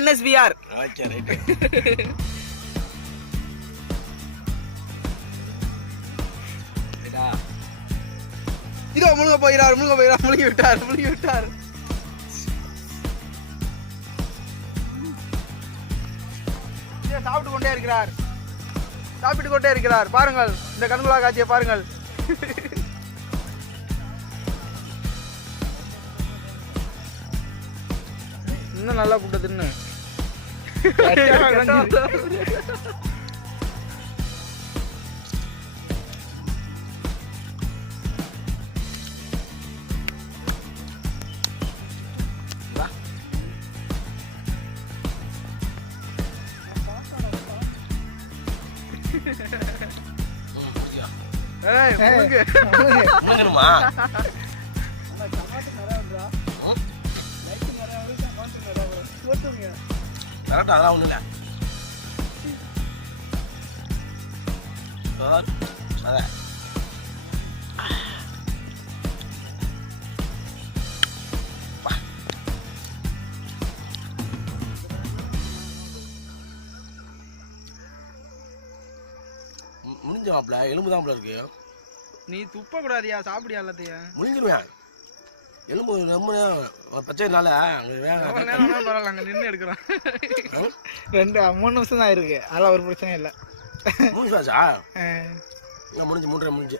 NSVR. Okay right. இதோ முழுங்க போகிறார், முழுங்கி விட்டார். சாப்பிட்டு கொண்டே இருக்கிறார். பாருங்கள் இந்த கண்கொள்ளா காட்சியை பாருங்கள். இன்னும் நல்லா கூட்ட தின்னு. கரெக்டா அதான் ஒண்ணு இல்ல அதான் முடிஞ்சவாப்ல எலும்பு தான் இருக்கு. நீ துப்ப கூடாதியா, சாப்பிடியா எல்லாத்தையும் முடிஞ்சிருவேன். எலும்பு ரொம்ப பிரச்சனைனால பரவாயில்ல, அங்க நின்று எடுக்கிறோம். 2-3 நிமிஷம் தான் இருக்கு, அதெல்லாம் ஒரு பிரச்சனை இல்லை. 3 நிமிஷம் ஆச்சா? முடிஞ்சு 3:30 முடிஞ்சு.